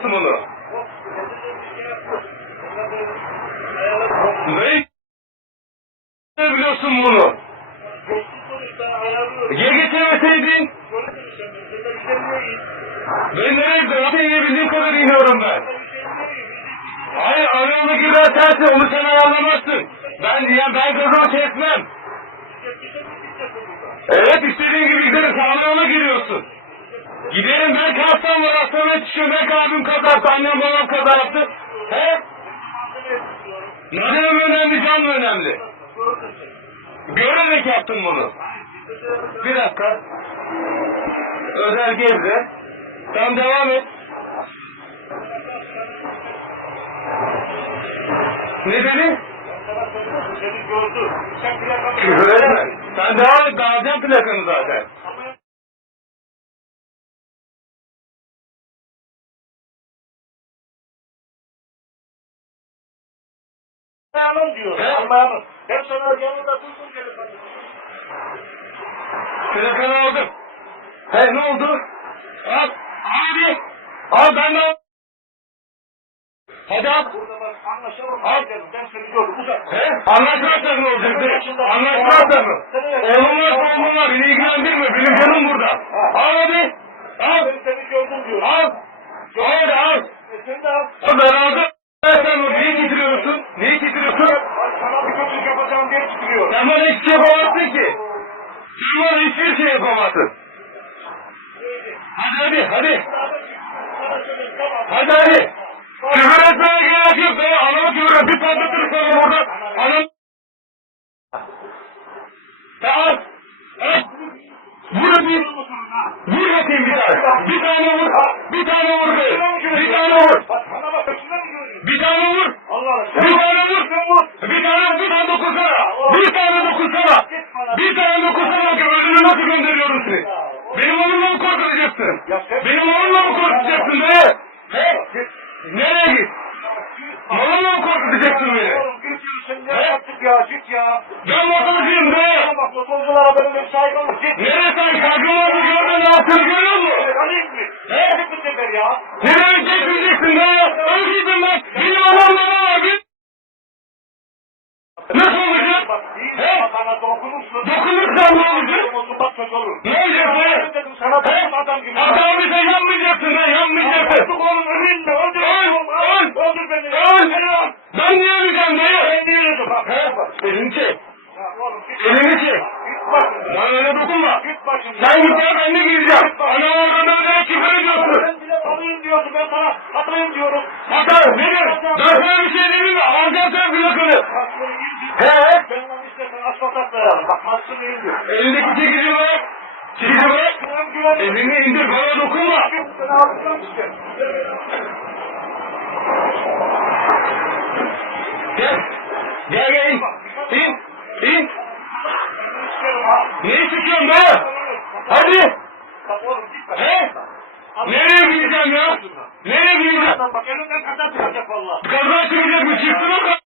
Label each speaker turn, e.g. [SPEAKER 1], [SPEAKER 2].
[SPEAKER 1] yaptım onu. Ne biliyorsun bunu? Geri getirmeseydin. Ben nereye gidiyorum? Yiyebildiğim kadar iniyorum ben.
[SPEAKER 2] Hayır
[SPEAKER 1] aramdaki bir hatası onu sen ayarlamazsın. Ben diyen ben kazanç etmem. Evet istediğin gibi giderim. Sağlığına giriyorsun.
[SPEAKER 2] Giderim ben
[SPEAKER 1] kalksam var hastama yetişiyorum. Belki abim kazarsa annem babam kaza yaptı.
[SPEAKER 2] He?
[SPEAKER 1] Madem önemli can mı önemli? Görerek yaptın bunu.
[SPEAKER 2] Bir
[SPEAKER 1] dakika. Özel gezdi. Tamam devam et. Ne dedi?
[SPEAKER 2] Seni gördü. Sen plakanı Küfür etme.
[SPEAKER 1] Sen devam et. Daha alacağım plakanı zaten.
[SPEAKER 2] Anlayalım diyor. He? Anlayalım. Ben sana yanında duydum telefonu.
[SPEAKER 1] Plakanı aldım. He ne oldu? Al. Hadi. Al ben de. Hadi al.
[SPEAKER 2] Anlaşalım. Al. Ben seni gördüm. Uzak.
[SPEAKER 1] He? Anlaşmazsak ne olacaktı? Anlaşmazsak mı?
[SPEAKER 2] Oğlum var, oğlum
[SPEAKER 1] var. Beni ilgilendirme. Benim canım burada. Al hadi. Al.
[SPEAKER 2] Ben seni gördüm diyor. Al. Al hadi al. E sen de al.
[SPEAKER 1] Al ben aldım. Sen onu neyi getiriyorsun? Neyi getiriyorsun?
[SPEAKER 2] Bak sana bir kötülük yapacağım
[SPEAKER 1] bana hiçbir şey yapamazsın ki. Bana hiçbir şey yapamazsın. Hadi hadi hadi.
[SPEAKER 2] Hadi hadi. Küfür
[SPEAKER 1] etmeye gerek yok. Ben anamı küfür. Bir patlatırım sana burada. Anam. Tamam. Evet. Vur bir. Vur bakayım bir tane. Bir tane vur. Bir tane vur. Bir tane vur. Bir tane vur.
[SPEAKER 2] Bir tane vur. Seni. Benim
[SPEAKER 1] oğlumla mı korkutacaksın?
[SPEAKER 2] Benim oğlumla mı korkutacaksın
[SPEAKER 1] be? He? Nereye git?
[SPEAKER 2] Oğlumla mı korkutacaksın beni? Ne ya git ya.
[SPEAKER 1] Ben motorcuyum be. Bana
[SPEAKER 2] bak motorculara benim bir saygım var. Git. Nereye sen kalkımazı gördün ne
[SPEAKER 1] yaptığını görüyor musun?
[SPEAKER 2] Alayım mı? He? Git bu sefer ya.
[SPEAKER 1] Nereye çekeceksin be? Öldürdün bak. Benim anamla ne var? Nasıl
[SPEAKER 2] He? bak bana dokunursun. Dokunursan ne olacak? Bak kötü olur. Ne olacak be? Ben dedim sana adam gibi. Adam
[SPEAKER 1] bir şey yapmayacaksın ben yanmayacaksın.
[SPEAKER 2] Artık oğlum öleyim de öldür. Öl, Öldür. öl. Öldür beni. Öl.
[SPEAKER 1] Ben niye öleceğim dayı?
[SPEAKER 2] Ben değilim bak. He?
[SPEAKER 1] Elini çek.
[SPEAKER 2] Elini çek. Bana
[SPEAKER 1] öyle dokunma.
[SPEAKER 2] Sen git ya
[SPEAKER 1] ben de gireceğim. Ana oradan öyle küfür ediyorsun.
[SPEAKER 2] Ben bile alayım diyorsun ben sana atayım diyorum. Hatta benim. Ben sana
[SPEAKER 1] bir şey dedim mi? Alacaksın sen plakanı.
[SPEAKER 2] Hakikaten. Bak mahsulü indir.
[SPEAKER 1] Elindeki çekici bırak. Çekici
[SPEAKER 2] bırak. Elini
[SPEAKER 1] indir. Bana dokunma.
[SPEAKER 2] Sen ağzından çıkın.
[SPEAKER 1] Gel. Gel gel in.
[SPEAKER 2] İn. İn.
[SPEAKER 1] Niye çıkıyorsun be?
[SPEAKER 2] Hadi. Bak. He? Nereye gideceğim ya?
[SPEAKER 1] Nereye gideceğim?
[SPEAKER 2] Bak elinden kaza çıkacak valla.
[SPEAKER 1] Kaza çıkacak mı? Çıktın mı?